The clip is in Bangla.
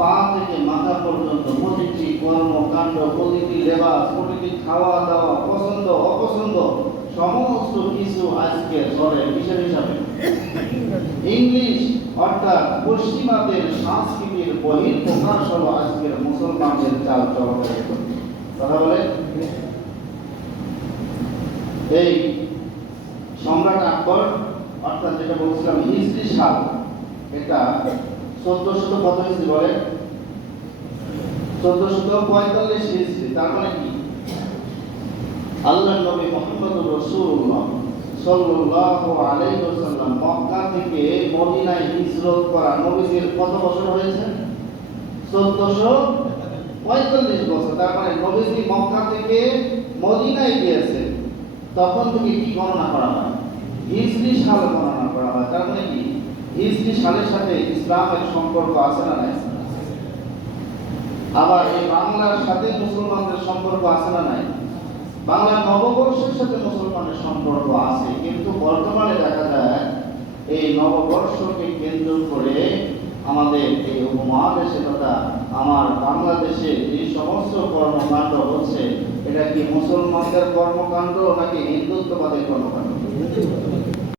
পা থেকে মাথা পর্যন্ত প্রতিটি কর্মকাণ্ড, প্রতিটি লেবাস, প্রতিটি খাওয়া দাওয়া, পছন্দ অপছন্দ সমস্ত কিছু আজকে চলে কিসের হিসাবে? ইংলিশ, অর্থাৎ পশ্চিমাদের সংস্কৃতির বহিঃপ্রকাশ হলো আজকের মুসলমানদের চাল চলনের কথা বলে। এই সম্রাট আকবর, অর্থাৎ যেটা বলছিলাম হিজরি সাল, এটা 1400 কত হিজরি বলে? 1445 হিজরি। তার মানে কি? আল্লাহর নবী মুহাম্মদুর রাসূলুল্লাহ সাল্লাল্লাহু আলাইহি ওয়াসাল্লাম মক্কা থেকে মদিনায় হিজরত করা নবীজির কত বছর হয়েছে? 1445 বছর। তার মানে নবীজি মক্কা থেকে মদিনায় গিয়েছে, তখন থেকে কি গণনা করা হয়? হিজরি সাল গণনা করা হয়। তার মানে কি হিজরি সালের সাথে ইসলামের সম্পর্ক আছে না নাই? আবার এই বাংলার সাথে মুসলমানদের সম্পর্ক আছে না নাই? বাংলার নববর্ষের সাথে মুসলমানের সম্পর্ক আছে, কিন্তু বর্তমানে দেখা যায় এই নববর্ষকে কেন্দ্র করে আমাদের এই উপমহাদেশে তথা আমার বাংলাদেশে যে সমস্ত কর্মকাণ্ড হচ্ছে, এটা কি মুসলমানদের কর্মকাণ্ড নাকি হিন্দুত্ববাদের কর্মকাণ্ড?